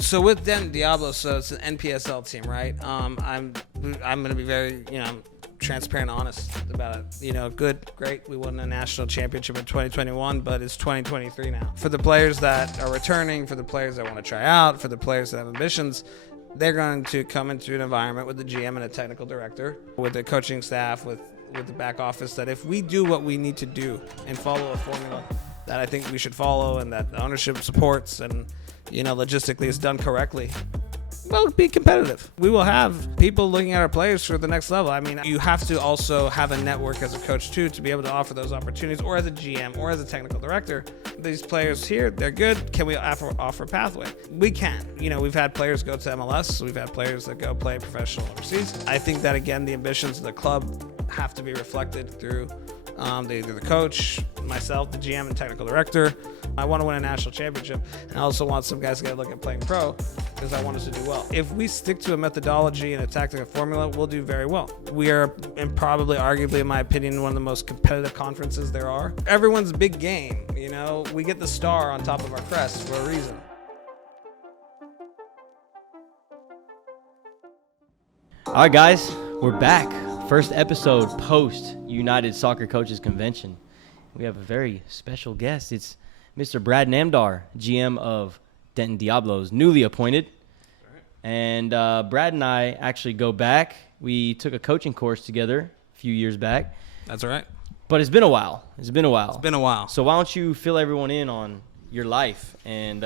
So with Denton Diablos, so it's an NPSL team, right? I'm going to be very, transparent and honest about it. Good, great. We won a national championship in 2021, but it's 2023 now. For the players that are returning, for the players that want to try out, for the players that have ambitions, they're going to come into an environment with the GM and a technical director, with the coaching staff, with the back office, that if we do what we need to do and follow a formula that I think we should follow and that the ownership supports and, logistically is done correctly, we'll be competitive. We will have people looking at our players for the next level. I mean, you have to also have a network as a coach too to be able to offer those opportunities, or as a GM or as a technical director. These players here, they're good. Can we offer a pathway? We can. We've had players go to MLS. We've had players that go play professional overseas. I think that, again, the ambitions of the club have to be reflected through either the coach, myself, the GM, and technical director. I want to win a national championship, and I also want some guys to get a look at playing pro because I want us to do well. If we stick to a methodology and a tactical formula, we'll do very well. We are, and probably, arguably, in my opinion, one of the most competitive conferences there are. Everyone's big game, We get the star on top of our crest for a reason. All right, guys, we're back. First episode post United Soccer Coaches Convention. We have a very special guest. It's Mr. Brad Namdar, GM of Denton Diablos, newly appointed. Right. And Brad and I actually go back. We took a coaching course together a few years back. That's right. But it's been a while. It's been a while. So why don't you fill everyone in on your life and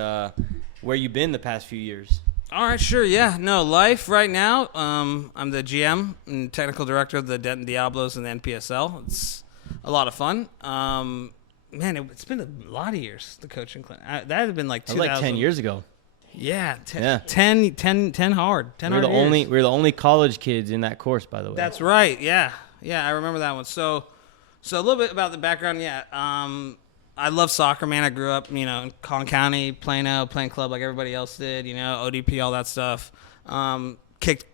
where you've been the past few years? All right, sure, yeah. No, life right now, I'm the GM and technical director of the Denton Diablos and the NPSL. It's a lot of fun. It's been a lot of years, the coaching clinic. That had been like 2000. Like 10 years ago. Yeah, 10 hard. 10 we're hard the years. We're the only college kids in that course, by the way. That's right, yeah. Yeah, I remember that one. So a little bit about the background, yeah. I love soccer, man. I grew up, in Collin County, Plano, playing club like everybody else did, ODP, all that stuff. Kicked,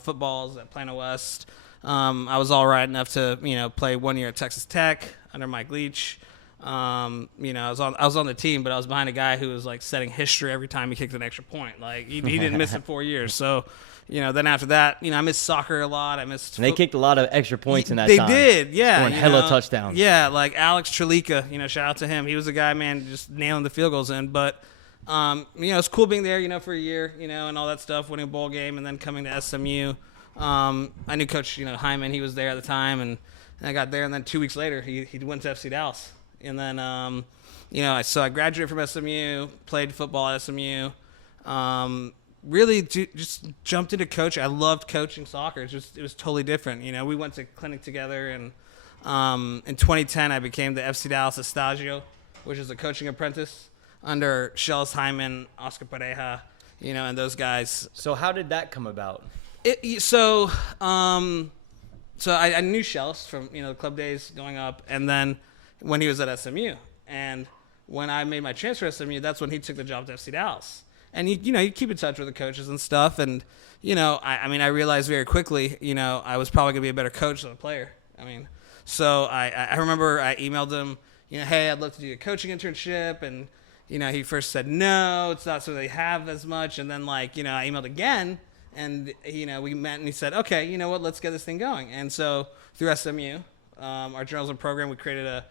footballs at Plano West. I was all right enough to, play 1 year at Texas Tech under Mike Leach. I was on the team, but I was behind a guy who was like setting history every time he kicked an extra point. Like he didn't miss it 4 years. So, then after that, I missed soccer a lot. And they kicked a lot of exextra points in that time. They did, yeah. Scoring hella touchdowns. Yeah, like Alex Trelica, shout out to him. He was a guy, man, just nailing the field goals in. But, it's cool being there, for a year, and all that stuff, winning a bowl game, and then coming to SMU. I knew Coach, Hyman. He was there at the time, and I got there, and then 2 weeks later, he went to FC Dallas. And then, so I graduated from SMU, played football at SMU. Really just jumped into coaching. I loved coaching soccer. It was totally different. We went to clinic together, and in 2010 I became the FC Dallas Estagio, which is a coaching apprentice under Shellis Hyman, Oscar Pareja, and those guys. So how did that come about? So I knew Shellis from the club days going up, and then when he was at SMU, and when I made my transfer to SMU, that's when he took the job to FC Dallas. And you keep in touch with the coaches and stuff, and I realized very quickly, I was probably gonna be a better coach than a player. So I remember I emailed him, hey, I'd love to do a coaching internship, and he first said no, it's not so they have as much, and then I emailed again, and we met, and he said, okay, you know what, let's get this thing going. And so through SMU, our journalism program, we created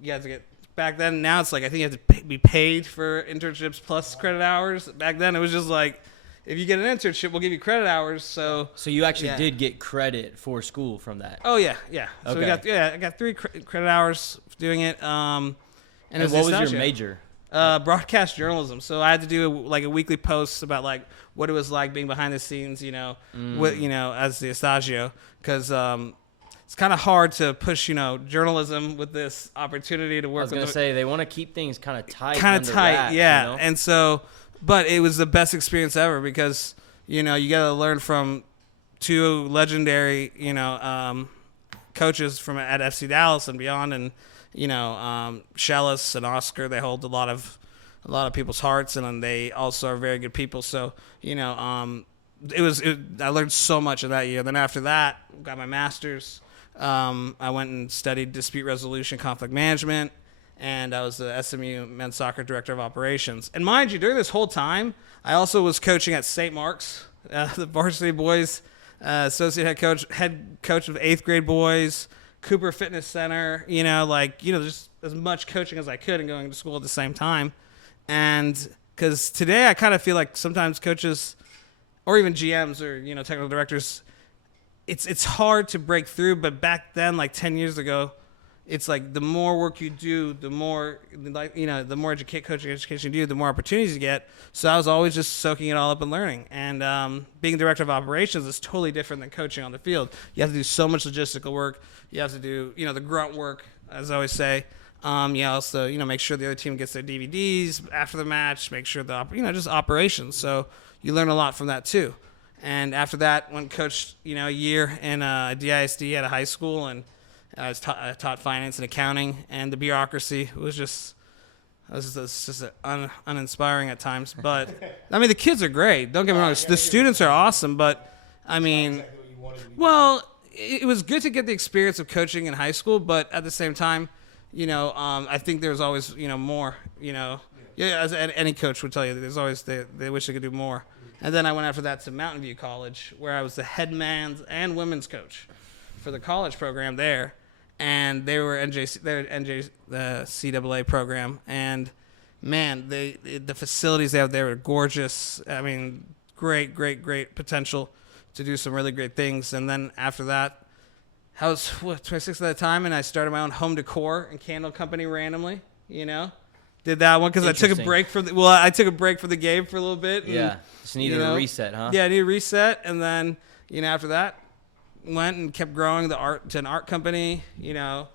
you had to get. Back then, now it's like I think you have to be paid for internships plus credit hours. Back then, it was just like, if you get an internship, we'll give you credit hours. So you actually did get credit for school from that? Oh, yeah. So okay. I got 3 credit hours doing it. And what was your major? Broadcast journalism. So I had to do a weekly post about what it was like being behind the scenes, as the Estagio, because it's kind of hard to push, journalism with this opportunity to work. I was going to say, they want to keep things kind of tight. Wraps, yeah. And so, but it was the best experience ever because, you got to learn from 2 legendary, coaches from at FC Dallas and beyond. And, Shellis and Oscar, they hold a lot of people's hearts, and they also are very good people. So, I learned so much in that year. Then after that, got my master's. I went and studied dispute resolution, conflict management, and I was the SMU men's soccer director of operations. And mind you, during this whole time, I also was coaching at St. Mark's, the varsity boys, associate head coach of 8th grade boys, Cooper Fitness Center, just as much coaching as I could and going to school at the same time. And because today I kind of feel like sometimes coaches or even GMs or, technical directors, it's hard to break through. But back then, like 10 years ago, it's like the more work you do, the more, the more coaching education you do, the more opportunities you get. So I was always just soaking it all up and learning. And being director of operations is totally different than coaching on the field. You have to do so much logistical work. You have to do, the grunt work, as I always say. You also, make sure the other team gets their DVDs after the match, make sure just operations. So you learn a lot from that too. And after that, went coached, a year in DISD at a high school, and I taught finance and accounting, and the bureaucracy was just uninspiring at times. But the kids are great. Don't get me wrong. The students are awesome, but well, it was good to get the experience of coaching in high school, but at the same time, I think there's always, more, as any coach would tell you, there's always, they wish they could do more. And then I went after that to Mountain View College, where I was the head men's and women's coach for the college program there. And they were the CAA program. And man, the facilities they have there are gorgeous. Great potential to do some really great things. And then after that, I was 26 at the time, and I started my own home decor and candle company randomly. Did that one because I took a break from the game for a little bit. And, just needed a reset, huh? Yeah, I needed a reset, and then after that, went and kept growing to an art company. Tried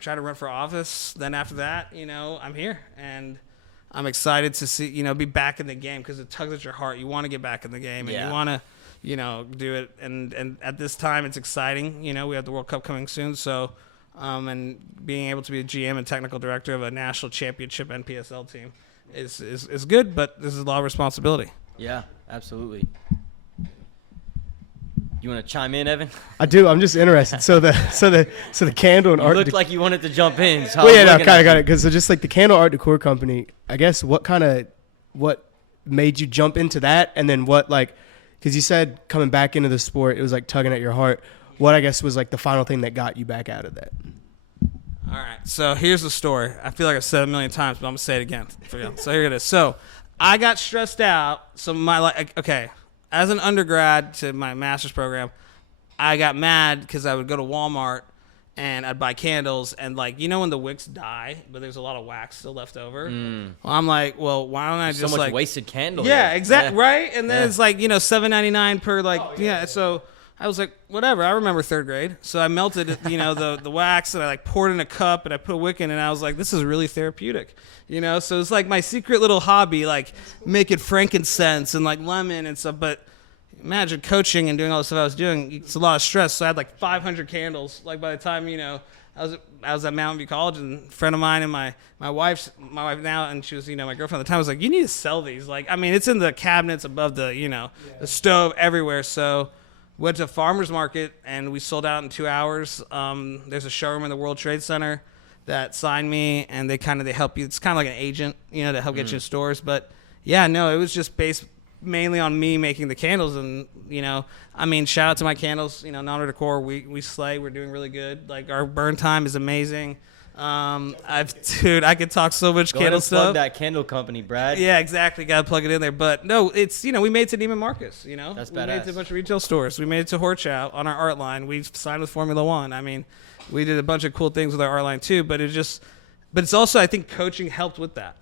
to run for office. Then after that, I'm here, and I'm excited to see be back in the game because it tugs at your heart. You want to get back in the game, and you want to. Do it. And at this time, it's exciting. We have the World Cup coming soon. So, and being able to be a GM and technical director of a national championship NPSL team is good, but this is a lot of responsibility. Yeah, absolutely. You want to chime in, Evan? I do. I'm just interested. So the candle and you art. Looked like you wanted to jump in. Well, yeah, no, got it. Because just like the candle art decor company, I guess what made you jump into that, and then because you said coming back into the sport, it was like tugging at your heart. What I guess was like the final thing that got you back out of that? All right. So here's the story. I feel like I've said it a million times, but I'm gonna say it again for you. So here it is. So I got stressed out. So as an undergrad to my master's program, I got mad because I would go to Walmart and I'd buy candles, and when the wicks die, but there's a lot of wax still left over. Well, I'm like, well, why don't I just so much wasted candle? Yeah, exactly, right. And then it's $7.99 per So I was like, whatever. I remember third grade, so I melted the wax, and I poured it in a cup, and I put a wick in, and I was like, this is really therapeutic, So it's like my secret little hobby, making frankincense and lemon and stuff, but. Imagine coaching and doing all the stuff I was doing. It's a lot of stress. So I had 500 candles. By the time I was at Mountain View College, and a friend of mine and my wife now, and she was my girlfriend at the time, was like, you need to sell these. It's in the cabinets above the the stove everywhere. So went to a farmer's market, and we sold out in 2 hours. There's a showroom in the World Trade Center that signed me, and they help you. It's kind of like an agent, to help get you in stores. But yeah, no, it was just based mainly on me making the candles, and shout out to my candles, Namdar decor, we slay, we're doing really good. Our burn time is amazing. I could talk so much candle stuff. Plug that candle company, Brad. Yeah, exactly, gotta plug it in there. But no, it's we made it to Neiman Marcus, That's badass. We made it to a bunch of retail stores. We made it to Horchow on our art line. We signed with Formula One. We did a bunch of cool things with our art line too, but it's also, I think coaching helped with that.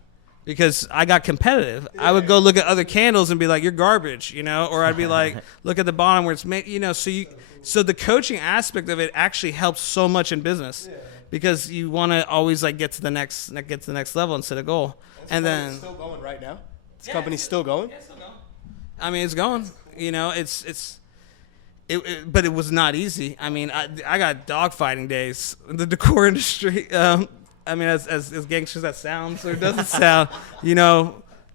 Because I got competitive. I would go look at other candles and be like, you're garbage, or I'd be like, look at the bottom where it's made, so the coaching aspect of it actually helps so much in business because you want to always get to the next level and set a goal. And then it's still going right now. This company's still going. Yeah, it's still going. It's going. But it was not easy. I got dogfighting days in the decor industry. As gangsters that sounds or doesn't sound,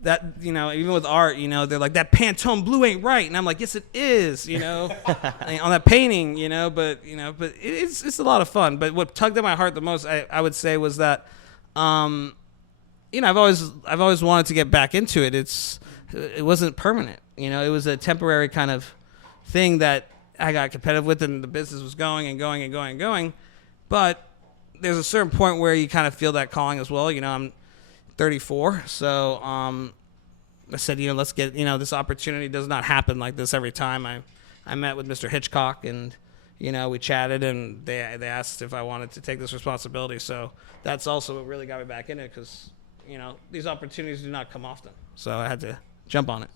that, you know, even with art, you know, they're like, that Pantone blue ain't right, and I'm like, yes, it is, you know, on that painting, you know, but it's a lot of fun. But what tugged at my heart the most, I would say, was that, you know, I've always wanted to get back into it. It wasn't permanent, you know, it was a temporary kind of thing that I got competitive with, and the business was going and going and going and going. But there's a certain point where you kind of feel that calling as well. You know, I'm 34, so I said, you know, let's get, you know, this opportunity does not happen like this every time. I met with Mr. Hitchcock, and, you know, we chatted, and they asked if I wanted to take this responsibility. So that's also what really got me back in it, because, you know, these opportunities do not come often. So I had to jump on it.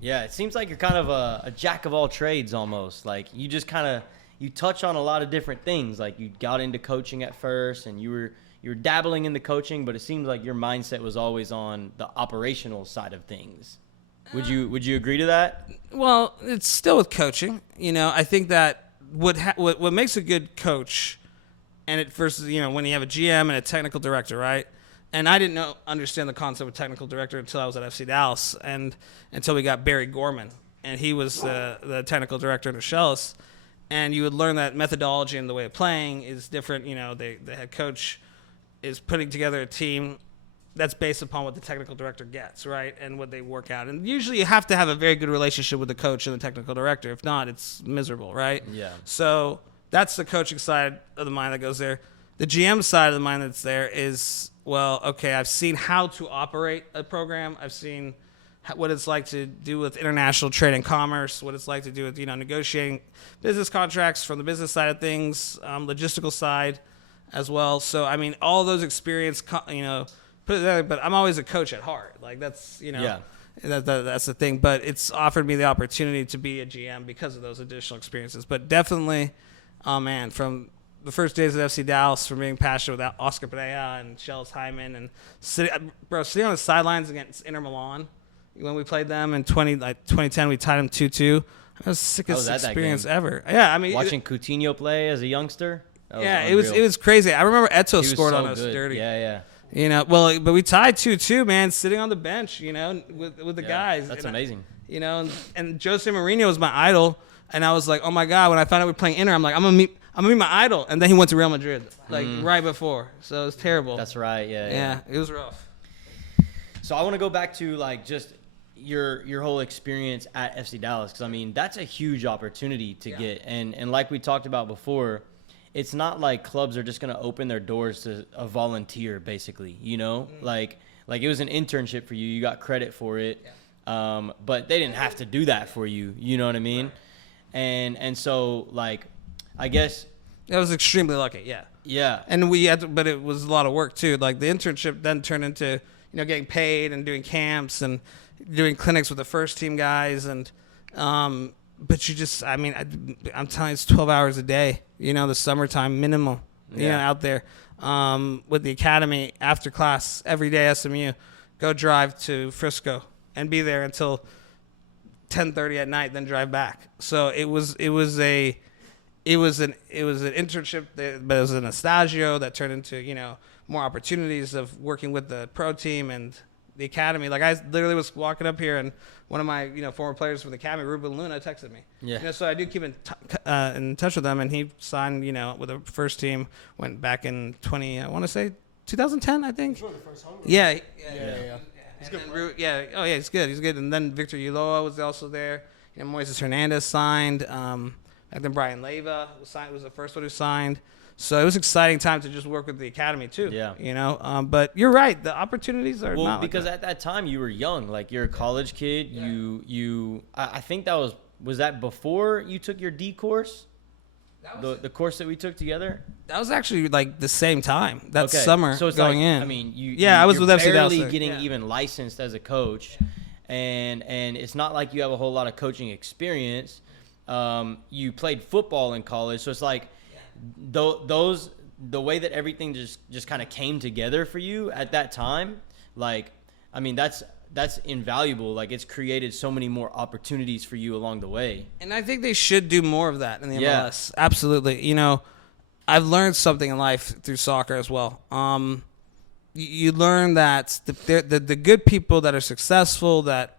Yeah, it seems like you're kind of a jack of all trades almost. Like, you just kind of, you touch on a lot of different things. Like, you got into coaching at first, and you were dabbling in the coaching, but it seems like your mindset was always on the operational side of things. Would you agree to that? Well, it's still with coaching. You know, I think that what makes a good coach, and it versus, you know, when you have a GM and a technical director, right? And I didn't understand the concept of technical director until I was at FC Dallas, and until we got Barry Gorman, and he was the technical director of the Shells. And you would learn that methodology and the way of playing is different. You know, the head coach is putting together a team that's based upon what the technical director gets, right, and what they work out. And usually you have to have a very good relationship with the coach and the technical director. If not, it's miserable, right? Yeah. So that's the coaching side of the mind that goes there. The GM side of the mind that's there is, well, okay, I've seen how to operate a program. I've seen what it's like to do with international trade and commerce, what it's like to do with, you know, negotiating business contracts from the business side of things, logistical side as well. So, I mean, all those experience, you know, put it there, but I'm always a coach at heart. Like, that's, you know, Yeah. that's the thing. But it's offered me the opportunity to be a GM because of those additional experiences. But definitely, oh, man, from the first days at FC Dallas, from being passionate with Oscar Pereira and Shells Hyman, and sitting on the sidelines against Inter Milan when we played them in 2010, we tied them 2-2. That was the sickest experience ever. Yeah, I mean, watching Coutinho play as a youngster. Yeah, it was crazy. I remember Eto scored on us dirty. Yeah. You know, well, but we tied 2-2, man, sitting on the bench, you know, with the guys. That's amazing. You know, and Jose Mourinho was my idol, and I was like, oh my God, when I found out we were playing Inter, I'm like, I'm gonna meet my idol, and then he went to Real Madrid like right before, so it was terrible. That's right. Yeah. It was rough. So I want to go back to like just your whole experience at FC Dallas, because I mean that's a huge opportunity to get, and like we talked about before, it's not like clubs are just going to open their doors to a volunteer, basically, you know? Like it was an internship for you. You got credit for it. But they didn't have to do that for you. You know what I mean? Right. And so, like, I guess I was extremely lucky, yeah. Yeah. And we had to, but it was a lot of work, too. Like, the internship then turned into, you know, getting paid and doing camps and doing clinics with the first team guys. And, but you just, I mean, I'm telling you, it's 12 hours a day, you know, the summertime minimum, you know, out there. With the academy, after class, every day SMU, go drive to Frisco and be there until 10:30 at night, then drive back. So it was an internship, but it was an Estagio that turned into, you know, more opportunities of working with the pro team and the academy. Like, I literally was walking up here, and one of my, you know, former players from the academy, Ruben Luna, texted me. Yeah. You know, so I do keep in touch with them, and he signed, you know, with the first team. Went back in 2010, I think. Sure, the first home. Yeah. He's good. He's good. He's good. And then Victor Ulloa was also there. You know, Moises Hernandez signed. And then Brian Leyva was the first one who signed. So it was an exciting time to just work with the academy too. Yeah. You know, but you're right. The opportunities are not because like at that time you were young. Like, you're a college kid. Yeah. I think that was that before you took your D course? The course that we took together? That was actually like the same time. That summer so it's going like, in. I mean, I was you're with FC Dallas. Barely getting even licensed as a coach. Yeah. And it's not like you have a whole lot of coaching experience. You played football in college, so it's like the way that everything just kind of came together for you at that time, like, I mean, that's invaluable. Like, it's created so many more opportunities for you along the way. And I think they should do more of that in the MLS. Absolutely. You know, I've learned something in life through soccer as well. You you learn that the good people that are successful, that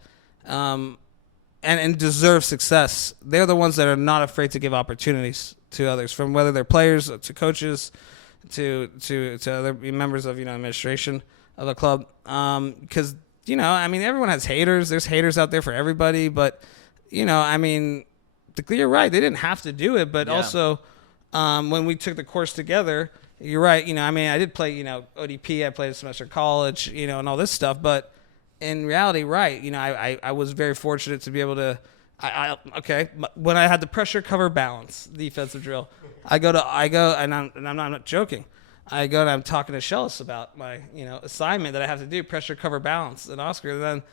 and deserve success, they're the ones that are not afraid to give opportunities to others, from whether they're players to coaches to other members of administration of a club. Because I mean, everyone has haters. There's haters out there for everybody, but I mean, you're right. They didn't have to do it, but also when we took the course together, you're right. I mean, I did play ODP. I played a semester of college, and all this stuff, but in reality, right, I was very fortunate to be able to, when I had the pressure cover balance defensive drill, I go and I'm not joking. I go and I'm talking to Shellis about my, assignment that I have to do, pressure cover balance, and Oscar. And then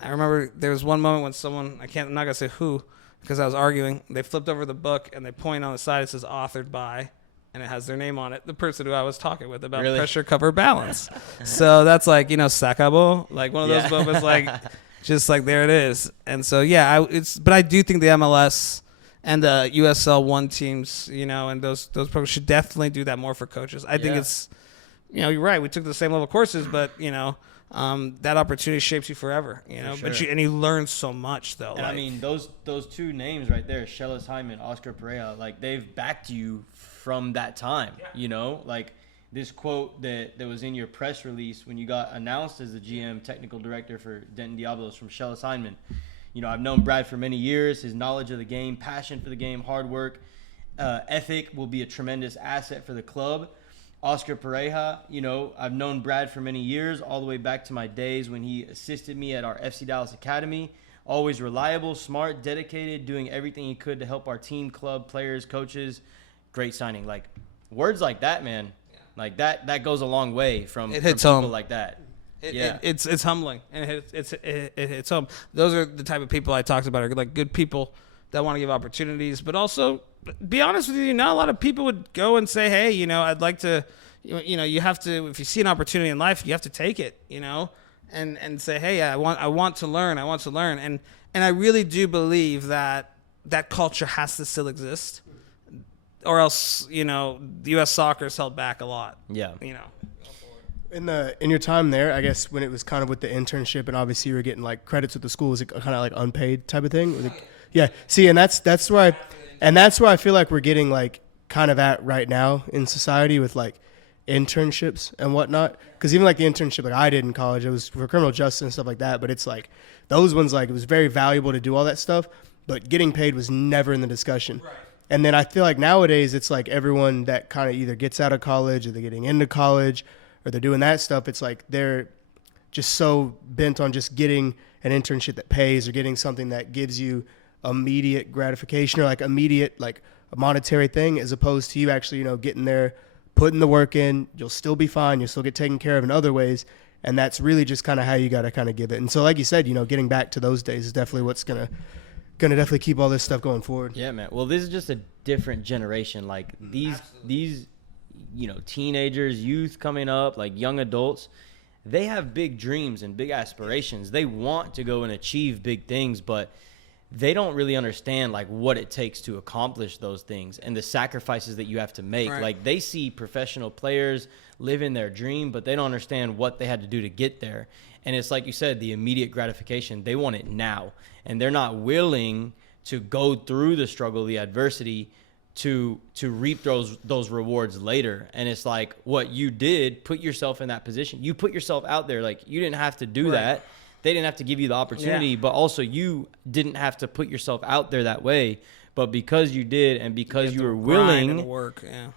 I remember there was one moment when someone, I'm not gonna say who, because I was arguing. They flipped over the book and they point on the side. It says authored by, and it has their name on it, the person who I was talking with about pressure cover balance. So that's like, Sakabo, like one of those moments, like just like there it is. And so but I do think the MLS and the USL 1 teams, and those programs should definitely do that more for coaches. I think it's, you're right. We took the same level courses, but that opportunity shapes you forever. Sure. But you learn so much though. And I mean, those two names right there, Shellis Hyman, Oscar Pereira, like they've backed you from that time. Like this quote that was in your press release when you got announced as the GM technical director for Denton Diablos from Shellis Hyman. I've known Brad for many years. His knowledge of the game, passion for the game, hard work, ethic will be a tremendous asset for the club. Oscar Pereira, I've known Brad for many years, all the way back to my days when he assisted me at our FC Dallas Academy. Always reliable, smart, dedicated, doing everything he could to help our team, club, players, coaches. Great signing. Like, words like that, man. Like, that goes a long way from people like that. It's humbling, and it's home. Those are the type of people I talked about, are like good people that want to give opportunities, but also, be honest with you, not a lot of people would go and say, hey, I'd like to, you have to, if you see an opportunity in life, you have to take it, and say, hey, I want to learn. And I really do believe that culture has to still exist, or else, the U.S. soccer is held back a lot. Yeah. In your time there, I guess when it was kind of with the internship, and obviously you were getting like credits with the school, was it kind of like unpaid type of thing? Was it, yeah. See, and that's where I feel like we're getting like kind of at right now in society with like internships and whatnot. Because even like the internship like I did in college, it was for criminal justice and stuff like that. But it's like those ones, like it was very valuable to do all that stuff, but getting paid was never in the discussion. Right. And then I feel like nowadays it's like everyone that kind of either gets out of college or they're getting into college or they're doing that stuff, it's like they're just so bent on just getting an internship that pays or getting something that gives you immediate gratification or like immediate like a monetary thing, as opposed to you actually, getting there, putting the work in, you'll still be fine, you'll still get taken care of in other ways. And that's really just kind of how you got to kind of give it. And so like you said, getting back to those days is definitely what's going to definitely keep all this stuff going forward. Yeah, man. Well, this is just a different generation. Like these teenagers, youth coming up, like young adults, they have big dreams and big aspirations. They want to go and achieve big things, but they don't really understand like what it takes to accomplish those things and the sacrifices that you have to make. Right. Like they see professional players living their dream, but they don't understand what they had to do to get there. And it's like you said, the immediate gratification, they want it now. And they're not willing to go through the struggle, the adversity, to reap those rewards later. And it's like what you did, put yourself in that position. You put yourself out there. Like you didn't have to do that. They didn't have to give you the opportunity, but also you didn't have to put yourself out there that way. But because you did, and because you were willing,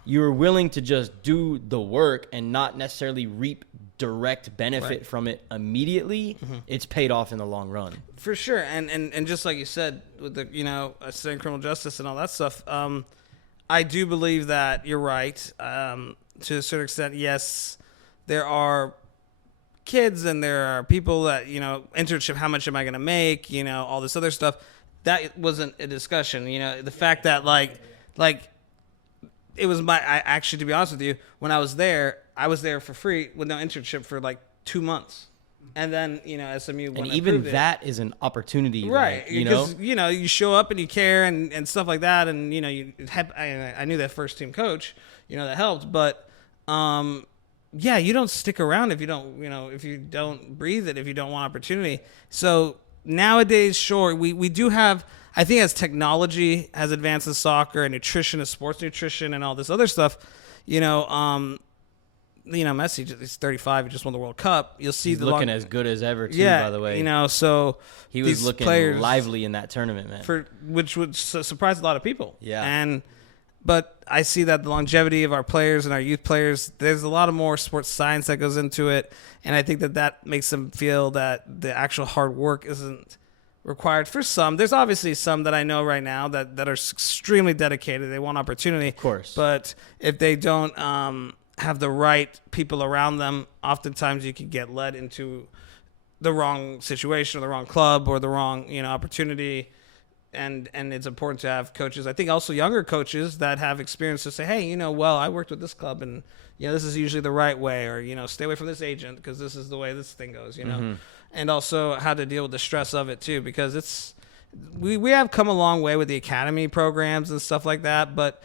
you were willing to just do the work and not necessarily reap direct benefit from it immediately, it's paid off in the long run. For sure. And just like you said, with the, studying criminal justice and all that stuff, I do believe that you're right. To a certain extent, yes, there are kids and there are people that, internship, how much am I going to make, all this other stuff. That wasn't a discussion. The fact that like it was actually, to be honest with you, when I was there for free with no internship for like 2 months. And then, SMU, and even that is an opportunity, right? Because you show up and you care and stuff like that, and I knew that first team coach, that helped. But yeah, you don't stick around if you don't, if you don't breathe it, if you don't want opportunity. So nowadays, sure, we do have, I think as technology has advanced in soccer and nutrition and sports nutrition and all this other stuff, Messi, he's 35, he just won the World Cup. You'll see he's looking as good as ever, too, by the way. So he was looking players, lively in that tournament, man. Which would surprise a lot of people. Yeah. But I see that the longevity of our players and our youth players, there's a lot of more sports science that goes into it. And I think that makes them feel that the actual hard work isn't required for some. There's obviously some that I know right now that are extremely dedicated. They want opportunity. Of course. But if they don't have the right people around them, oftentimes you can get led into the wrong situation or the wrong club or the wrong, opportunity. And it's important to have coaches, I think also younger coaches that have experience to say, hey, I worked with this club and, this is usually the right way, or, stay away from this agent because this is the way this thing goes, Mm-hmm. And also how to deal with the stress of it too, because we have come a long way with the academy programs and stuff like that, but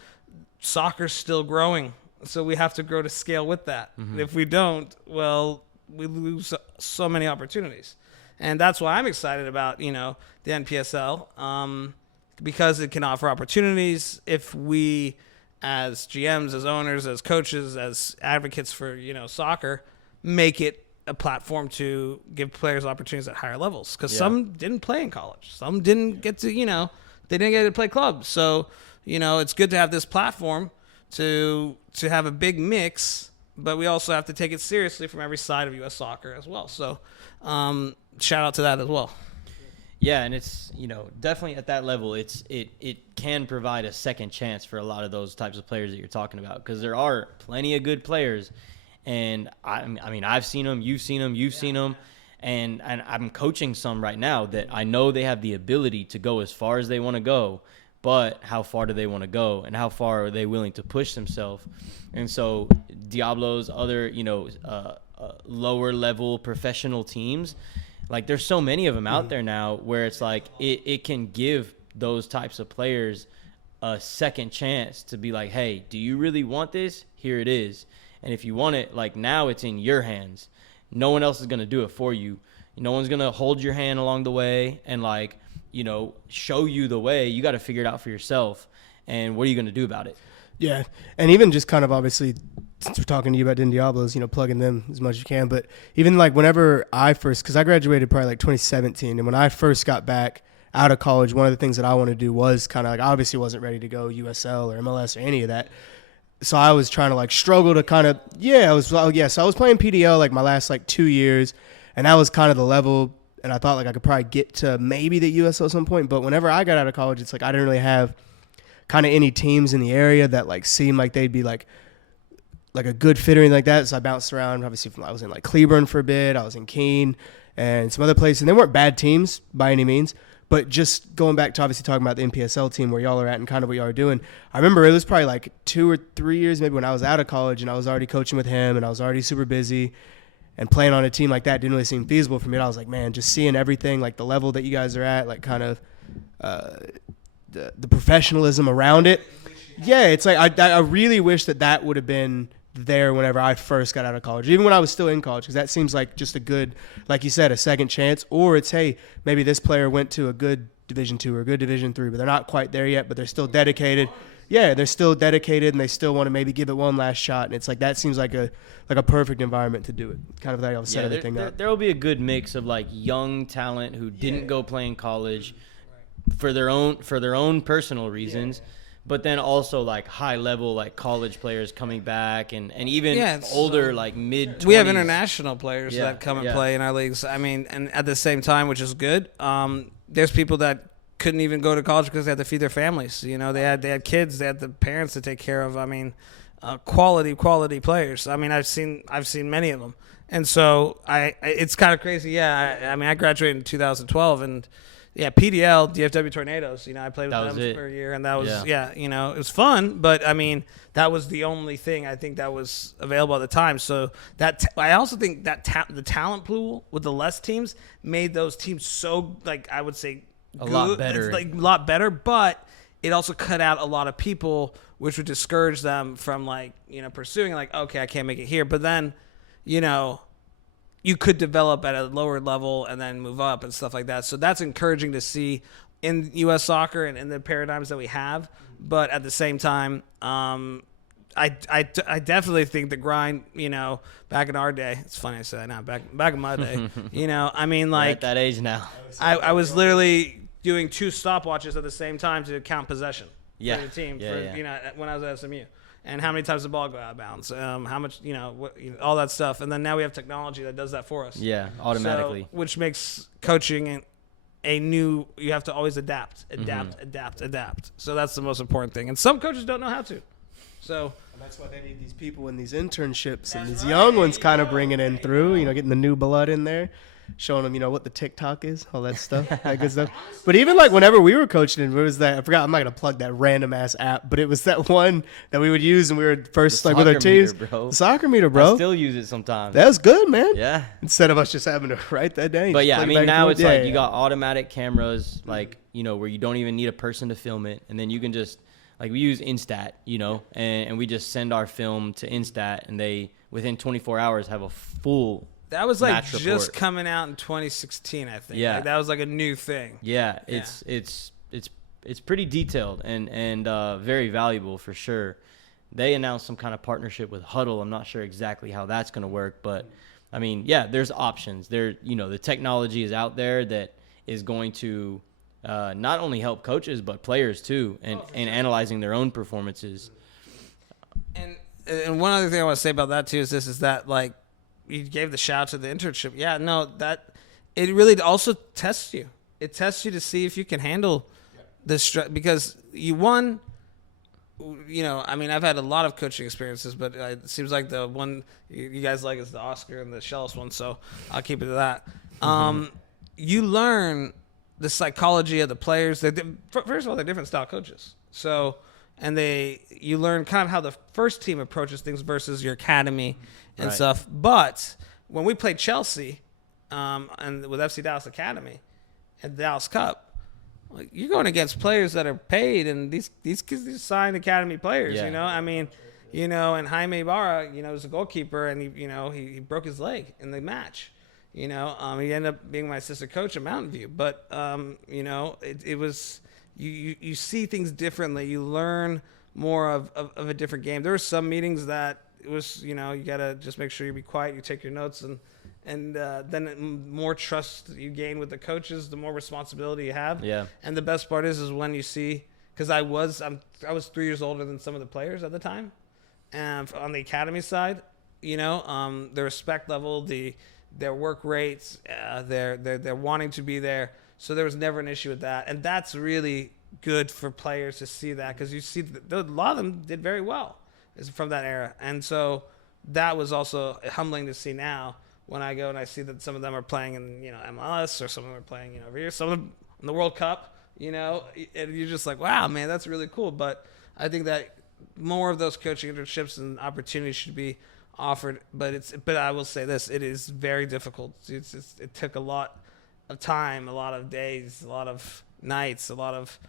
soccer's still growing. So we have to grow to scale with that. Mm-hmm. If we don't, well, we lose so many opportunities. And that's why I'm excited about, the NPSL, because it can offer opportunities if we, as GMs, as owners, as coaches, as advocates for, soccer, make it a platform to give players opportunities at higher levels. Because some didn't play in college. Some didn't get to, they didn't get to play clubs. So, it's good to have this platform to have a big mix, but we also have to take it seriously from every side of U.S. soccer as well. So, shout out to that as well. Yeah, and it's, definitely at that level, it can provide a second chance for a lot of those types of players that you're talking about, because there are plenty of good players, and I mean, I've seen them, you've seen them, and I'm coaching some right now that I know they have the ability to go as far as they want to go, but how far do they want to go, and how far are they willing to push themselves? And so Diablo's other, lower level professional teams, like there's so many of them out there now where it's like it can give those types of players a second chance to be like, hey, do you really want this? Here it is. And if you want it, like now it's in your hands. No one else is going to do it for you. No one's going to hold your hand along the way and show you the way. You got to figure it out for yourself. And what are you going to do about it? Yeah. And even just kind of obviously, since we're talking to you about Denton Diablos, plugging them as much as you can. But even whenever because I graduated probably 2017. And when I first got back out of college, one of the things that I wanted to do was kind of obviously wasn't ready to go USL or MLS or any of that. So I was trying to struggle to kind of, so I was playing PDL my last 2 years. And that was kind of the level. And I thought I could probably get to maybe the USL at some point. But whenever I got out of college, it's I didn't really have kind of any teams in the area that seemed like they'd be like a good fit or anything like that. So I bounced around. Obviously, I was in Cleburne for a bit. I was in Keene and some other places. And they weren't bad teams by any means. But just going back to obviously talking about the NPSL team where y'all are at and kind of what y'all are doing, I remember it was probably 2 or 3 years maybe when I was out of college and I was already coaching with him and I was already super busy. And playing on a team like that didn't really seem feasible for me. And I was like, man, just seeing everything, the level that you guys are at, kind of the professionalism around it. Yeah, it's I really wish that would have been there whenever I first got out of college, even when I was still in college, because that seems like just a good, like you said, a second chance. Or it's, hey, maybe this player went to a good Division II or a good Division III, but they're not quite there yet, but they're still dedicated. Yeah, they're still dedicated, and they still want to maybe give it one last shot. And it's that seems like a perfect environment to do it. Kind of I'll set everything up. There will be a good mix of young talent who didn't go play in college for their own personal reasons. Yeah. But then also high level college players coming back and even older mid-20s. We have international players that come and play in our leagues. I mean, and at the same time, which is good. There's people that couldn't even go to college because they had to feed their families. They had kids, they had the parents to take care of. I mean, quality players. I mean, I've seen many of them, and so it's kind of crazy. Yeah, I graduated in 2012 and. Yeah, PDL, DFW Tornadoes. I played with them for a year, and that was it was fun. But I mean, that was the only thing I think that was available at the time. So I also think that the talent pool with the less teams made those teams so I would say a lot better. It's a lot better, but it also cut out a lot of people, which would discourage them from like, pursuing like, okay, I can't make it here. But then, you could develop at a lower level and then move up and stuff like that. So that's encouraging to see in U.S. soccer and in the paradigms that we have. But at the same time, I definitely think the grind, back in our day, it's funny I say that now, back in my day, I mean, like, We're at that age now. I was literally doing 2 stopwatches at the same time to count possession Yeah. for the team, Yeah. when I was at SMU. And how many times the ball go out of bounds, how much, all that stuff. And then now we have technology that does that for us. Yeah, automatically. So, which makes coaching you have to always adapt. So that's the most important thing. And some coaches don't know how to. So And that's why they need these people in these internships and these young ones kind of bringing in through, getting the new blood in there, showing them, what the TikTok is, all that stuff, that good stuff. But even like whenever we were coaching, it was that, I forgot, I'm not going to plug that random ass app, but it was that one that we would use when we were first The like with our soccer teams. meter, bro. The soccer meter, bro. I still use it sometimes. That was good, man. Yeah. Instead of us just having to write that down. you But just yeah, plug I it mean, back and now forth. it's Yeah, like yeah, you got automatic cameras, like, where you don't even need a person to film it. And then you can just, like, we use Instat, and we just send our film to Instat, and they, within 24 hours, have a full that was like match just report. coming out in 2016, I think. Yeah. Like, that was like a new thing. Yeah, it's pretty detailed and very valuable for sure. They announced some kind of partnership with Huddle. I'm not sure exactly how that's going to work, but I mean, yeah, there's options. The technology is out there that is going to not only help coaches but players too, and analyzing their own performances. And one other thing I want to say about that too is that like you gave the shout to the internship. Yeah, no, that it really also tests you. It tests you to see if you can handle this because I mean, I've had a lot of coaching experiences, but it seems like the one you guys like is the Oscar and the Shellis one, so I'll keep it to that. You learn the psychology of the players. First of all, they're different style coaches. So, and you learn kind of how the first team approaches things versus your academy and stuff. But when we played Chelsea, and with FC Dallas Academy and the Dallas Cup, like, you're going against players that are paid, and these kids are signed academy players. Yeah. I mean, and Jaime Ibarra, was a goalkeeper, and he broke his leg in the match. He ended up being my assistant coach at Mountain View. But it was you see things differently. You learn more of a different game. There were some meetings that it was you gotta just make sure you be quiet. You take your notes and then more trust you gain with the coaches, the more responsibility you have. Yeah. And the best part is when you see, because I was 3 years older than some of the players at the time, and on the academy side, the respect level, their work rates, they're wanting to be there. So there was never an issue with that, and that's really good for players to see that, because you see a lot of them did very well from that era, and so that was also humbling to see now. When I go and I see that some of them are playing in, MLS, or some of them are playing, over here, some of them in the World Cup, and you're just like, wow, man, that's really cool. But I think that more of those coaching internships and opportunities should be offered. But I will say this, it is very difficult. It took a lot of time, a lot of days, a lot of nights, a lot of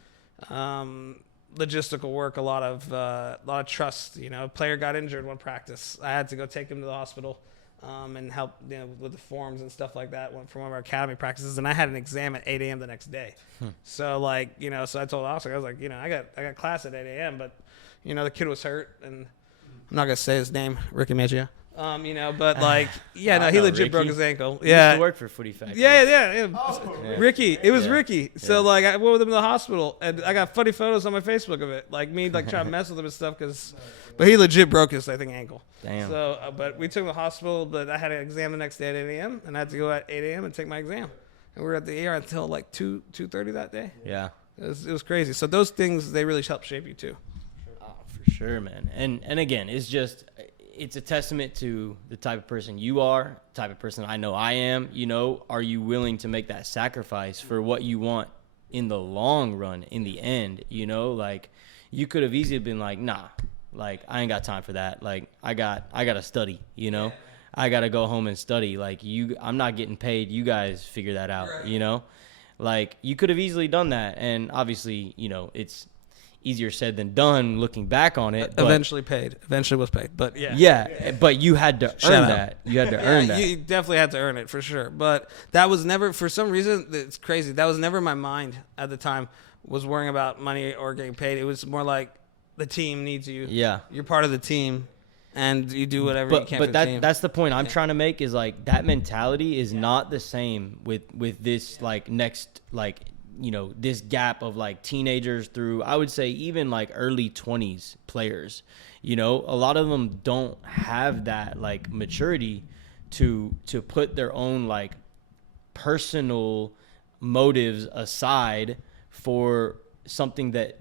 logistical work, a lot of trust. A player got injured one practice. I had to go take him to the hospital. And help with the forms and stuff like that from one of our academy practices, and I had an exam at 8 a.m. the next day. So so I told Oscar, I was like, I got class at 8 a.m. But the kid was hurt, and I'm not gonna say his name, Ricky Maggio. But like, he legit Ricky. broke his ankle. He Yeah, used to work for Footy Factory. Yeah. Yeah. Ricky, it was Yeah. Ricky. So like, I went with him to the hospital, and I got funny photos on my Facebook of it, like me like trying to mess with him and stuff, but he legit broke his ankle. Damn. So, but we took him to the hospital, but I had an exam the next day at 8 a.m. and I had to go at 8 a.m. and take my exam, and we were at the ER until like 2:30 that day. Yeah. It was crazy. So those things, they really help shape you too. Oh, for sure, man. And again, it's a testament to the type of person you are, type of person I know I am. Are you willing to make that sacrifice for what you want in the long run, in the end? Like, you could have easily been like, nah, like, I ain't got time for that. Like, I got to study, I got to go home and study. Like, I'm not getting paid. You guys figure that out, Right. Like, you could have easily done that. And obviously, easier said than done looking back on it. But Eventually was paid, but yeah. Yeah, but you had to Shout earn out. that. You had to earn that. You definitely had to earn it for sure. But that was never, for some reason, it's crazy. That was never in my mind at the time, was worrying about money or getting paid. It was more like the team needs you. Yeah. You're part of the team, and you do whatever you can for the team. That's the point I'm trying to make is like that mentality is not the same with this like next like this gap of like teenagers through I would say even like early 20s players. A lot of them don't have that like maturity to put their own like personal motives aside for something that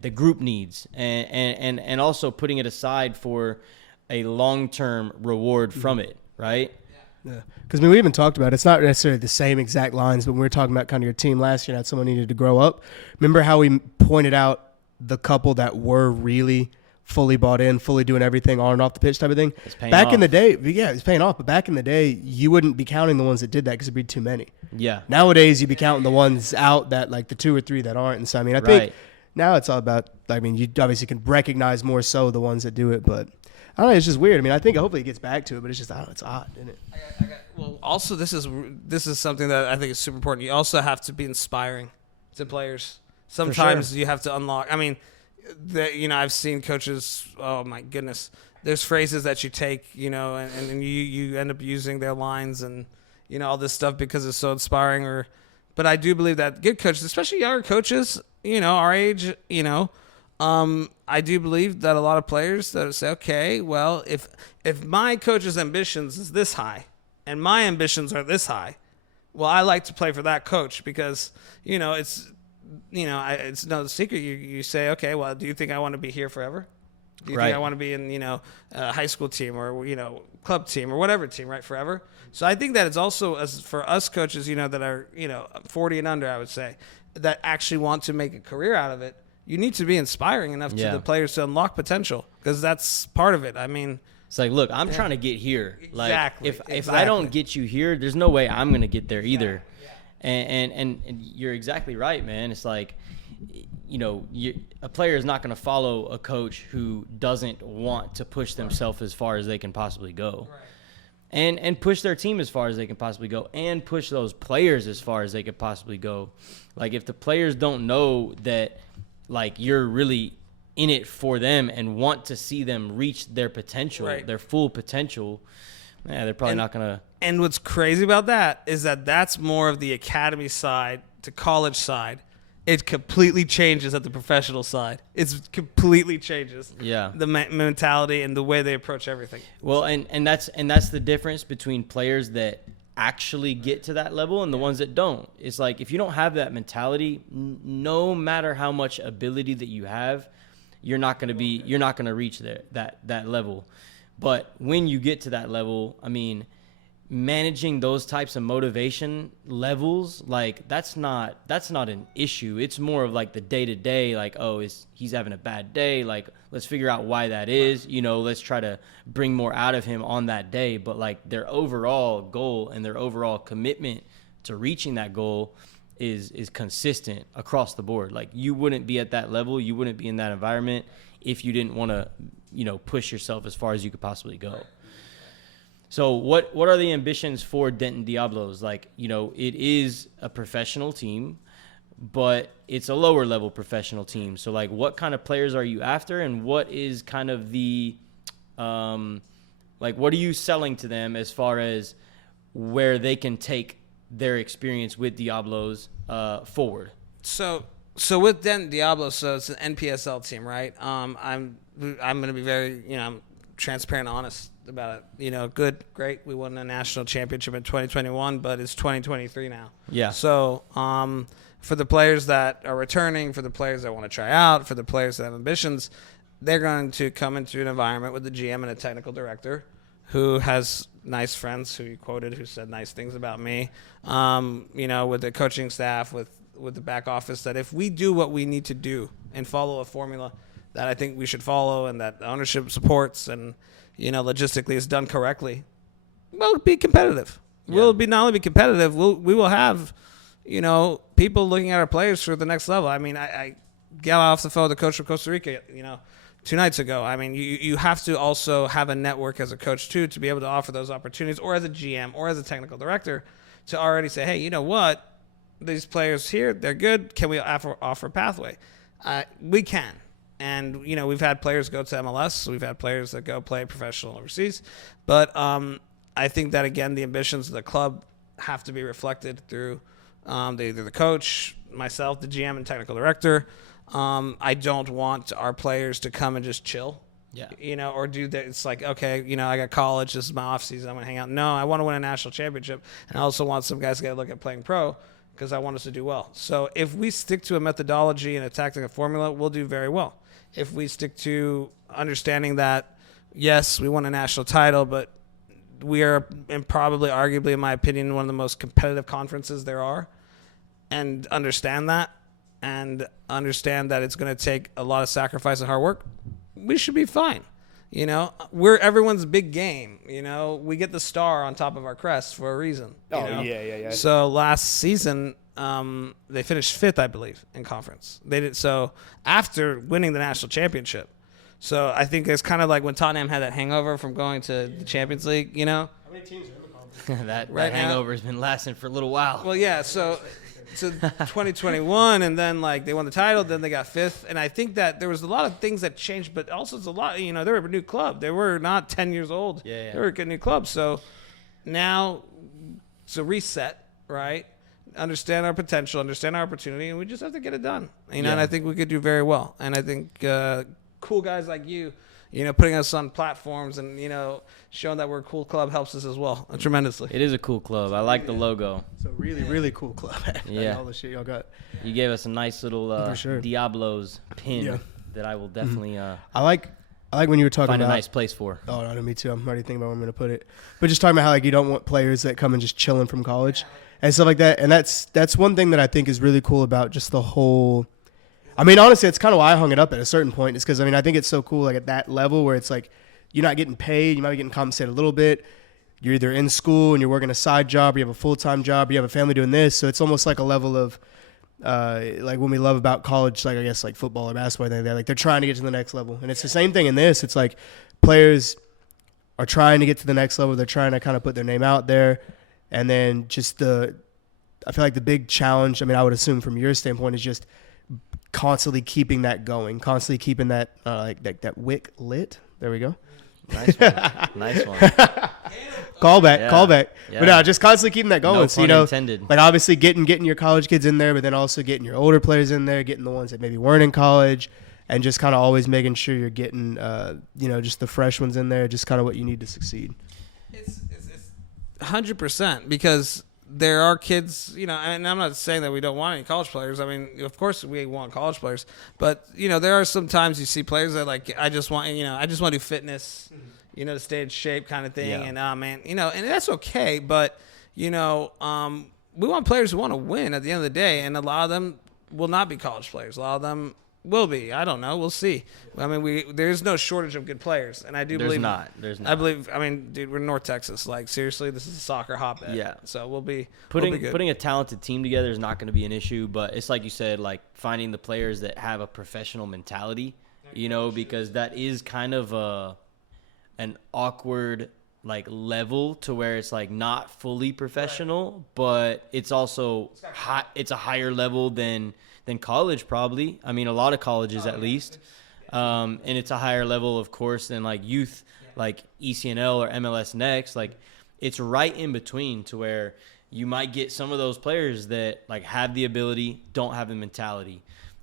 the group needs and also putting it aside for a long-term reward from it, right? Yeah, because we even talked about it. It's not necessarily the same exact lines, but when we were talking about kind of your team last year, that someone needed to grow up. Remember how we pointed out the couple that were really fully bought in, fully doing everything on and off the pitch type of thing? It's paying back off. in the day, yeah, it's paying off. But back in the day, you wouldn't be counting the ones that did that because it'd be too many. Yeah. Nowadays, you'd be counting the ones out that like the 2 or 3 that aren't. And so, I mean, I think now it's all about, I mean, you obviously can recognize more so the ones that do it, but I don't know, it's just weird. I mean, I think hopefully it gets back to it, but it's just, I don't know, it's odd, isn't it? Well, also this is something that I think is super important. You also have to be inspiring to players. Sometimes you have to unlock. I mean, I've seen coaches. Oh my goodness, there's phrases that you take, and you end up using their lines and all this stuff because it's so inspiring. But I do believe that good coaches, especially younger coaches, our age, I do believe that a lot of players that say, okay, well, if my coach's ambitions is this high and my ambitions are this high, well, I like to play for that coach because, it's no secret. You say, okay, well, do you think I want to be here forever? Do you think I want to be in, a high school team or, club team or whatever team, right, forever? So I think that it's also, as for us coaches, that are, 40 and under, I would say, that actually want to make a career out of it, you need to be inspiring enough to the players to unlock potential because that's part of it. I mean, it's like, look, I'm trying to get here. Like, exactly. If I don't get you here, there's no way I'm going to get there either. Yeah. And you're exactly right, man. It's like, a player is not going to follow a coach who doesn't want to push themselves as far as they can possibly go. Right. And push their team as far as they can possibly go and push those players as far as they could possibly go. Like, if the players don't know that, like, you're really in it for them and want to see them reach their potential, their full potential, they're probably not going to. And what's crazy about that is that that's more of the academy side to college side. It completely changes at the professional side. It completely changes. Yeah. The mentality and the way they approach everything. Well, and that's the difference between players that actually get to that level and the ones that don't. It's like if you don't have that mentality, no matter how much ability that you have, you're not going to reach that level. But when you get to that level, I mean, managing those types of motivation levels, like that's not an issue. It's more of like the day-to-day, like, oh, he's having a bad day, like let's figure out why that is, let's try to bring more out of him on that day. But like their overall goal and their overall commitment to reaching that goal is consistent across the board. Like you wouldn't be at that level, you wouldn't be in that environment if you didn't want to push yourself as far as you could possibly go. So what are the ambitions for Denton Diablos? Like, it is a professional team, but it's a lower level professional team. So like what kind of players are you after, and what is kind of the what are you selling to them as far as where they can take their experience with Diablos forward? So with Denton Diablos, so it's an NPSL team, right? I'm going to be very, transparent and honest about it. Good, great. We won a national championship in 2021, but it's 2023 now. Yeah. So for the players that are returning, for the players that want to try out, for the players that have ambitions, they're going to come into an environment with the GM and a technical director who has nice friends who you quoted who said nice things about me, with the coaching staff, with the back office, that if we do what we need to do and follow a formula that I think we should follow and that the ownership supports and, logistically is done correctly, we'll be competitive. Yeah. We'll be not only be competitive, we will have, people looking at our players for the next level. I mean, got off the phone with the coach from Costa Rica, 2 nights ago. I mean, you have to also have a network as a coach too to be able to offer those opportunities, or as a GM or as a technical director to already say, hey, you know what? These players here, they're good. Can we offer a pathway? We can. And, we've had players go to MLS. We've had players that go play professional overseas. But I think that, again, the ambitions of the club have to be reflected through either the coach, myself, the GM, and technical director. I don't want our players to come and just chill. Yeah. Or do that. It's like, okay, I got college. This is my off season. I'm going to hang out. No, I want to win a national championship. And I also want some guys to get a look at playing pro because I want us to do well. So if we stick to a methodology and a tactical formula, we'll do very well. If we stick to understanding that, yes, we won a national title, but we are probably, arguably, in my opinion, one of the most competitive conferences there are, and understand that it's going to take a lot of sacrifice and hard work, we should be fine. We're everyone's big game. We get the star on top of our crest for a reason. Yeah. So last season, they finished 5th, I believe, in conference. They did so after winning the national championship. So I think it's kind of like when Tottenham had that hangover from going to the Champions League. How many teams are in the conference? that hangover has been lasting for a little while. Well, yeah. So 2021, and then they won the title, then they got 5th, and I think that there was a lot of things that changed, but also it's a lot. They were a new club. They were not 10 years old. Yeah. They were a new club. So now it's a reset, right? Understand our potential, understand our opportunity, and we just have to get it done. And I think we could do very well. And I think cool guys like you, putting us on platforms and showing that we're a cool club helps us as well tremendously. It is a cool club. I like the logo. It's a really, really cool club. Yeah. All the shit y'all got. You gave us a nice little Diablos pin that I will definitely I like when you were talking find about a nice place for. Oh, no, me too. I'm already thinking about where I'm going to put it. But just talking about how you don't want players that come and just chilling from college and stuff like that. And that's one thing that I think is really cool about just the whole. I mean, honestly, it's kind of why I hung it up at a certain point. Is because I think it's so cool at that level where it's you're not getting paid. You might be getting compensated a little bit. You're either in school and you're working a side job, or you have a full-time job, or you have a family doing this. So it's almost like a level of when we love about college, I guess football or basketball, they're trying to get to the next level. And it's the same thing in this. It's players are trying to get to the next level. They're trying to kind of put their name out there. And then I feel like the big challenge, I would assume from your standpoint, is just constantly keeping that going, constantly keeping that that wick lit. There we go. Nice one. Nice one. Callback. Yeah. But no, just constantly keeping that going. No So, pun intended. Obviously getting your college kids in there, but then also getting your older players in there, getting the ones that maybe weren't in college, and just kind of always making sure you're getting, just the fresh ones in there, just kind of what you need to succeed. It's 100% because there are kids, and I'm not saying that we don't want any college players. Of course we want college players, but there are some times you see players that I just want to do fitness, to stay in shape kind of thing. Yeah. And and that's okay. But we want players who want to win at the end of the day, and a lot of them will not be college players. A lot of them will be. I don't know. We'll see. There's no shortage of good players, and I do believe There's not. I believe. Dude, we're in North Texas. Seriously, this is a soccer hotbed. Yeah. So we'll be good. Putting a talented team together is not going to be an issue, but it's like you said, finding the players that have a professional mentality, because that is kind of an awkward level to where it's not fully professional, but it's also it's a higher level than college probably. A lot of colleges at least. And it's a higher level, of course, than youth, ECNL or MLS Next. It's right in between to where you might get some of those players that have the ability, don't have the mentality,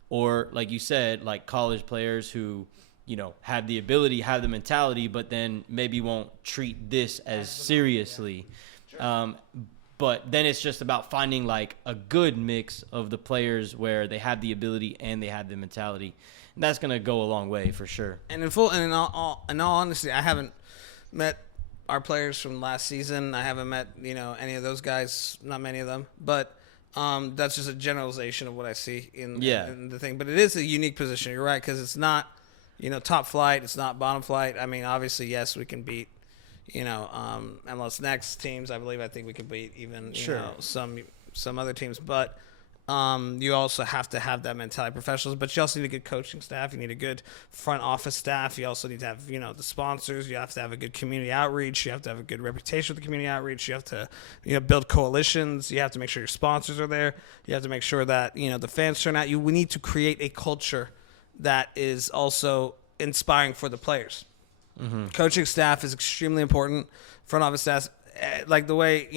or like you said, college players who have the ability, have the mentality, but then maybe won't treat this as seriously. But then it's just about finding a good mix of the players where they have the ability and they have the mentality. And that's going to go a long way for sure. And in all honesty, I haven't met our players from last season. I haven't met, any of those guys, not many of them. But that's just a generalization of what I see in the thing. But it is a unique position. You're right, because it's not, top flight. It's not bottom flight. Obviously, yes, we can beat, MLS Next teams. I think we can beat even, some other teams. But You also have to have that mentality, professionals, but you also need a good coaching staff. You need a good front office staff. You also need to have, the sponsors. You have to have a good community outreach. You have to have a good reputation with the community outreach. You have to, build coalitions. You have to make sure your sponsors are there. You have to make sure that, the fans turn out. We need to create a culture that is also inspiring for the players. Mm-hmm. Coaching staff is extremely important. Front office staff, like the way,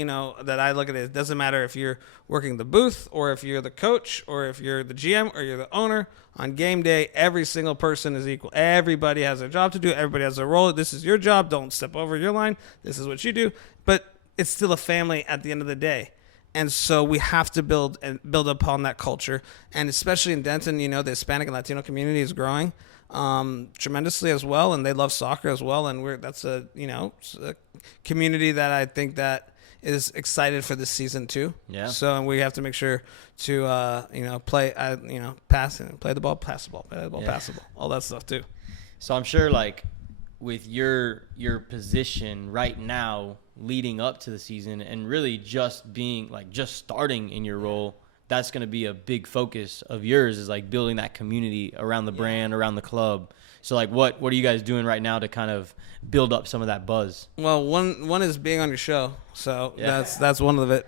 that I look at it doesn't matter if you're working the booth or if you're the coach or if you're the GM or you're the owner. On game day, every single person is equal. Everybody has a job to do. Everybody has a role. This is your job. Don't step over your line. This is what you do. But it's still a family at the end of the day. And so we have to build upon that culture. And especially in Denton, the Hispanic and Latino community is growing tremendously as well, and they love soccer as well, and that's a community that I think that is excited for this season too. Yeah. So and we have to make sure to play pass and play the ball, pass the ball, pass the ball, all that stuff too. So I'm sure with your position right now leading up to the season and really just being just starting in your role, that's going to be a big focus of yours is building that community around the brand, around the club. So what are you guys doing right now to kind of build up some of that buzz? Well, one is being on your show. So that's one of it.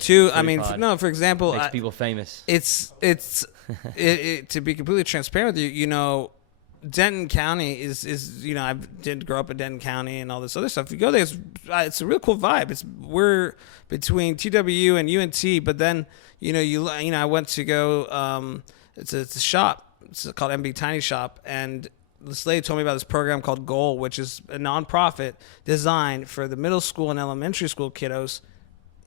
Two, for example, makes people famous. It's to be completely transparent with you, Denton County is I did grow up in Denton County and all this other stuff. If you go there, it's a real cool vibe. We're between TWU and UNT, but then I went to go. It's a shop. It's called MB Tiny Shop, and this lady told me about this program called Goal, which is a nonprofit designed for the middle school and elementary school kiddos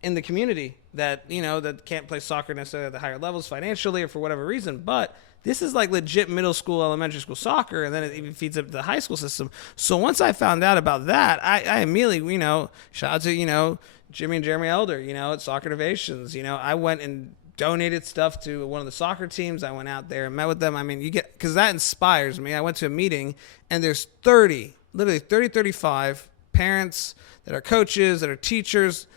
in the community that that can't play soccer necessarily at the higher levels financially or for whatever reason, but this is legit middle school, elementary school soccer, and then it even feeds up the high school system. So once I found out about that, I immediately, shout out to, Jimmy and Jeremy Elder, at Soccer Innovations. I went and donated stuff to one of the soccer teams. I went out there and met with them. I mean, because that inspires me. I went to a meeting, and there's 35 parents that are coaches, that are teachers,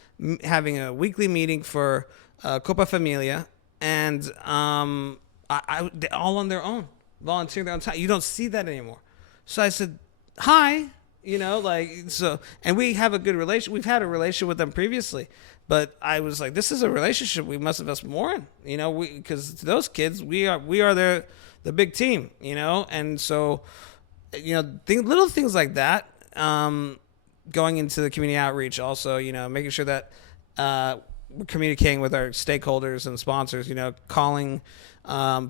having a weekly meeting for Copa Familia, and they're all on their own, volunteering their own time. You don't see that anymore. So I said, hi, so, and we have a good relation. We've had a relationship with them previously, but I was like, this is a relationship we must invest more in, because to those kids, we are the big team, and so, little things like that, going into the community outreach also, making sure that, we're communicating with our stakeholders and sponsors, calling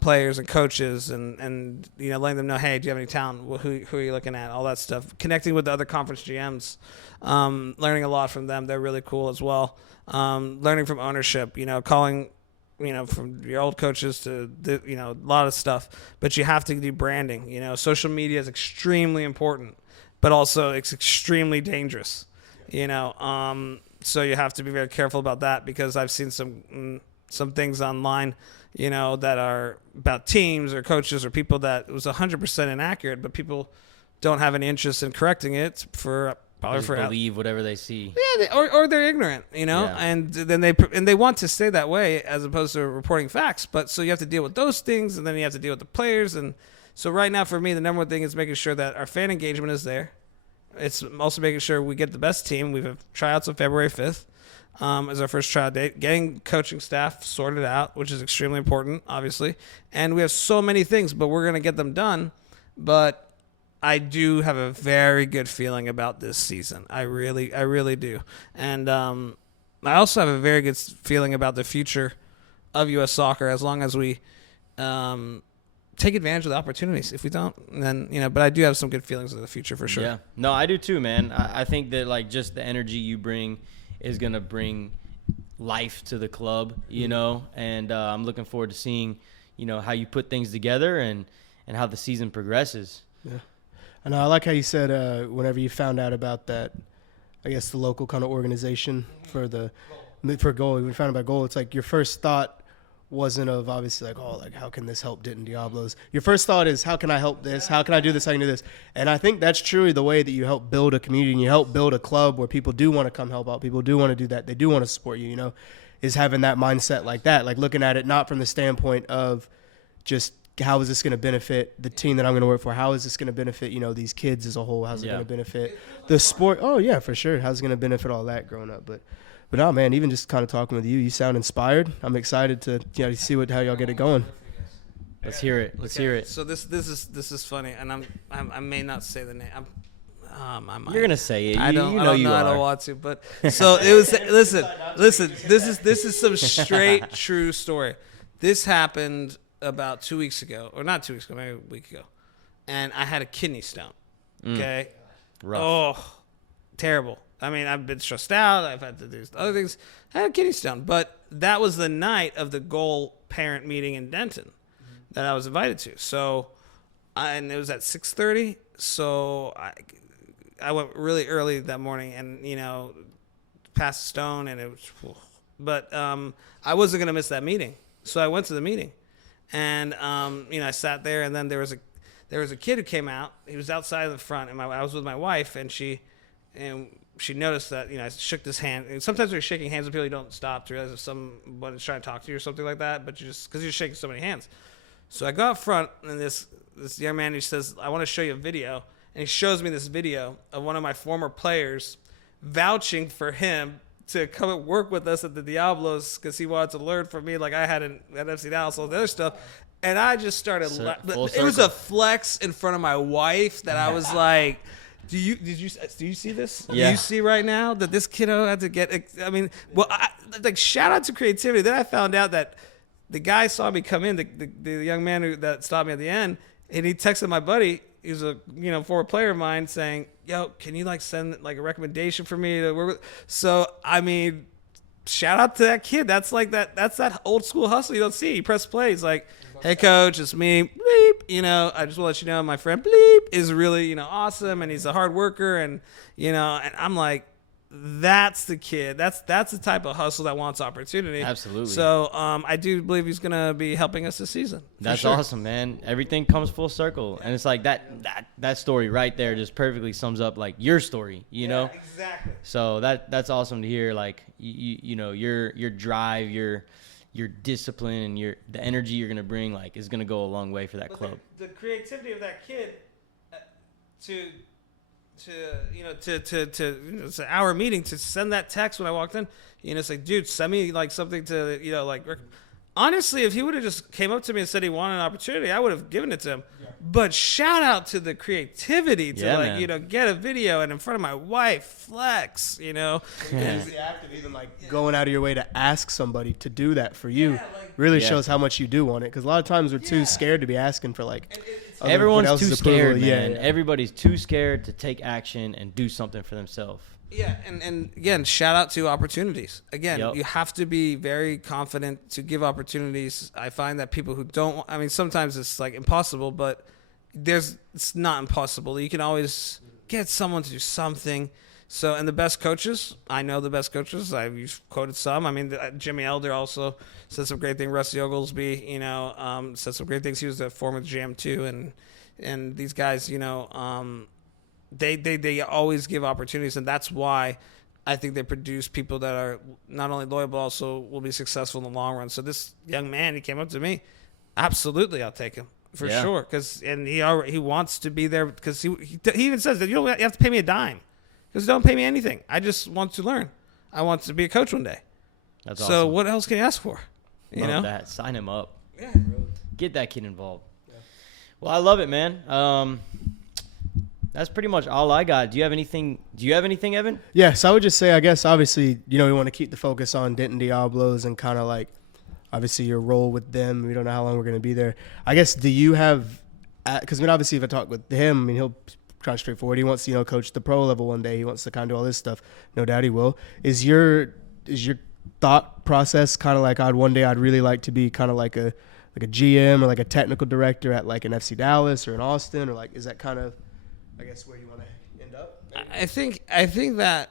players and coaches and letting them know, hey, do you have any talent? Who are you looking at? All that stuff. Connecting with the other conference GMs, learning a lot from them. They're really cool as well. Learning from ownership, calling, from your old coaches to, a lot of stuff. But you have to do branding. Social media is extremely important, but also it's extremely dangerous, so you have to be very careful about that, because I've seen some things online, that are about teams or coaches or people that it was 100% inaccurate, but people don't have any interest in correcting it believe whatever they see. Yeah, or they're ignorant, and then they want to stay that way as opposed to reporting facts. But so you have to deal with those things, and then you have to deal with the players. And so right now for me, the number one thing is making sure that our fan engagement is there. It's also making sure we get the best team. We have tryouts on February 5th as our first tryout date. Getting coaching staff sorted out, which is extremely important, obviously. And we have so many things, but we're going to get them done. But I do have a very good feeling about this season. I really do. And I also have a very good feeling about the future of U.S. soccer, as long as we take advantage of the opportunities. If we don't, then, but I do have some good feelings of the future for sure. Yeah. No, I do too, man. I think that just the energy you bring is going to bring life to the club, and I'm looking forward to seeing, how you put things together and how the season progresses. Yeah. And I like how you said whenever you found out about that, I guess the local kind of organization for Goal, when you found out about Goal, it's like your first thought wasn't of obviously how can this help Denton Diablos? Your first thought is, how can I help this? How can I do this? How can I do this? And I think that's truly the way that you help build a community and you help build a club where people do want to come help out. People do want to do that. They do want to support you, is having that mindset like that, like looking at it not from the standpoint of just how is this going to benefit the team that I'm going to work for? How is this going to benefit, these kids as a whole? How's it going to benefit the sport? Oh, yeah, for sure. How's it going to benefit all that growing up? But no, man, even just kind of talking with you, you sound inspired. I'm excited to see how y'all get it going. Let's hear it. Let's hear it. So this is funny, and I may not say the name. I might. You're gonna say it. I don't know. I don't want to. But so it was. Listen. This is some straight true story. This happened about 2 weeks ago, or not 2 weeks ago, maybe a week ago, and I had a kidney stone. Okay. Rough. Oh, terrible. I mean, I've been stressed out. I've had to do other things. I had a kidney stone, but that was the night of the goal parent meeting in Denton that I was invited to. So, and it was at 6:30. So I went really early that morning, and passed the stone, and it was. But I wasn't gonna miss that meeting, so I went to the meeting, and I sat there, and then there was a kid who came out. He was outside of the front, and I was with my wife, and she noticed that I shook this hand. And sometimes when you're shaking hands with people, you don't stop to realize if someone is trying to talk to you or something like that. But because you're shaking so many hands. So I go up front, and this young man, he says, "I want to show you a video," and he shows me this video of one of my former players vouching for him to come and work with us at the Diablos because he wanted to learn from me, like I had at FC Dallas, all the other stuff. And I just started. It was a flex in front of my wife that I was like. Do you see this? Yeah. Do you see right now that this kiddo had to get? I mean, shout out to creativity. Then I found out that the guy saw me come in, the young man that stopped me at the end, and he texted my buddy. He was a former player of mine saying, "Yo, can you send a recommendation for me to work with?" So I mean, shout out to that kid. That's that's that old school hustle you don't see. He press play. He's like, "Hey coach, it's me. Bleep. I just want to let you know my friend Bleep is really awesome, and he's a hard worker, and and I'm like, that's the kid. That's the type of hustle that wants opportunity. Absolutely. So I do believe he's gonna be helping us this season. That's sure. awesome, man. Everything comes full circle, and it's like that story right there just perfectly sums up your story. Yeah, exactly. So that's awesome to hear. Your drive, your discipline, and the energy you're gonna bring is gonna go a long way for that club. The creativity of that kid it's an hour meeting to send that text when I walked in. It's like, dude, send me something to honestly, if he would have just came up to me and said he wanted an opportunity, I would have given it to him. Yeah. But shout out to the creativity to get a video and in front of my wife, flex, And the act of even going out of your way to ask somebody to do that for you really shows how much you do want it. Because a lot of times we're too scared to be asking for everyone's too scared, man. Yeah. Everybody's too scared to take action and do something for themselves. Yeah, and again, shout out to opportunities. Again, you have to be very confident to give opportunities. I find that people who don't, sometimes it's impossible, but it's not impossible. You can always get someone to do something. So, and the best coaches, I know the best coaches. You've quoted some. Jimmy Elder also said some great things. Rusty Oglesby, said some great things. He was the former GM too, and these guys, They always give opportunities, and that's why I think they produce people that are not only loyal but also will be successful in the long run. So this young man, he came up to me, absolutely, I'll take him for sure, and he wants to be there because he even says that you have to pay me a dime because don't pay me anything. I just want to learn. I want to be a coach one day. That's so awesome. What else can you ask for? Love that. Sign him up. Yeah, get that kid involved. Yeah. Well, I love it, man. That's pretty much all I got. Do you have anything, Evan? Yes, I would just say, I guess, obviously, we want to keep the focus on Denton Diablos and kind of obviously, your role with them. We don't know how long we're going to be there. I guess, do you have, because, obviously, if I talk with him, he'll try straightforward. He wants to, coach the pro level one day. He wants to kind of do all this stuff. No doubt he will. Is your thought process kind of I'd really like to be kind of like a GM or a technical director at an FC Dallas or in Austin, or is that kind of, I guess, where you want to end up? Maybe? I think that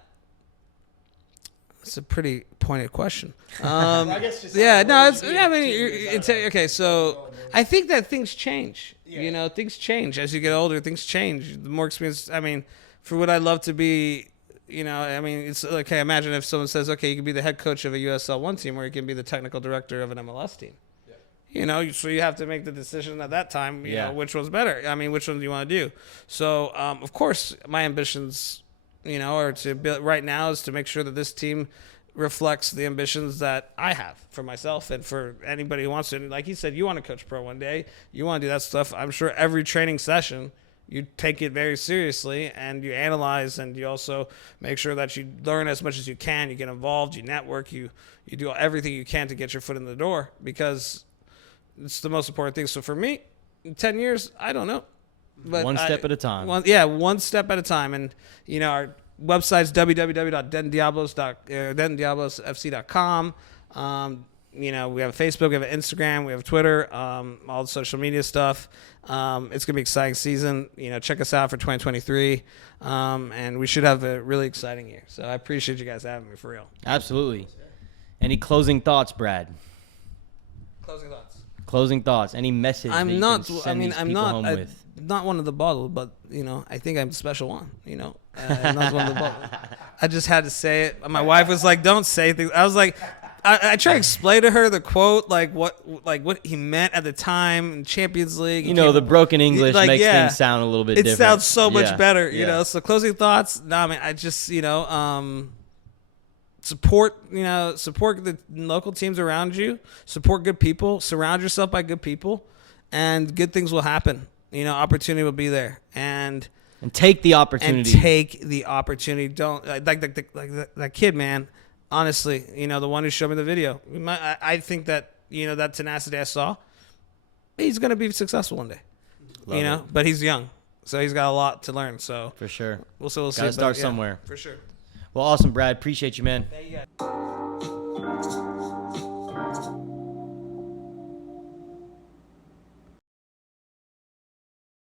it's a pretty pointed question. I guess just it's okay. So I think that things change. Yeah. Things change as you get older. Things change. The more experience. For what I love to be, You know, I mean, it's okay. Imagine if someone says, okay, you can be the head coach of a USL 1 team, or you can be the technical director of an MLS team. You know, so you have to make the decision at that time, you know, which one's better. I mean, which one do you want to do? So, of course, my ambitions, you know, are to build right now is to make sure that this team reflects the ambitions that I have for myself and for anybody who wants to. And like he said, you want to coach pro one day. You want to do that stuff. I'm sure every training session, you take it very seriously and you analyze, and you also make sure that you learn as much as you can. You get involved, you network, you do everything you can to get your foot in the door, because it's the most important thing. So for me, in 10 years, I don't know. But one step at a time. One step at a time. And, you know, our website's www.dentondiablosfc.com. You know, we have a Facebook, we have an Instagram, we have Twitter, all the social media stuff. It's going to be an exciting season. You know, check us out for 2023. And we should have a really exciting year. So I appreciate you guys having me, for real. Absolutely. Any closing thoughts, Brad? Closing thoughts. Any message I'm that you not. can I send mean, these I'm people not. home with? Not one of the bottle, but you know, I think I'm the special one. You know, not one of the bottle. I just had to say it. My wife was like, "Don't say things." I was like, I tried to explain to her the quote, like what he meant at the time in Champions League. You know, the broken English makes things sound a little bit different. It sounds so much better. You know. So closing thoughts. No, I mean, I just support the local teams around you, support good people, surround yourself by good people, and good things will happen. You know, opportunity will be there, and take the opportunity. Don't like that kid, man. Honestly, you know, the one who showed me the video. I think that, you know, that tenacity I saw, he's gonna be successful one day. But he's young, so he's got a lot to learn. So for sure, we'll see. Gotta start somewhere. For sure. Well, awesome, Brad. Appreciate you, man. Thank you guys.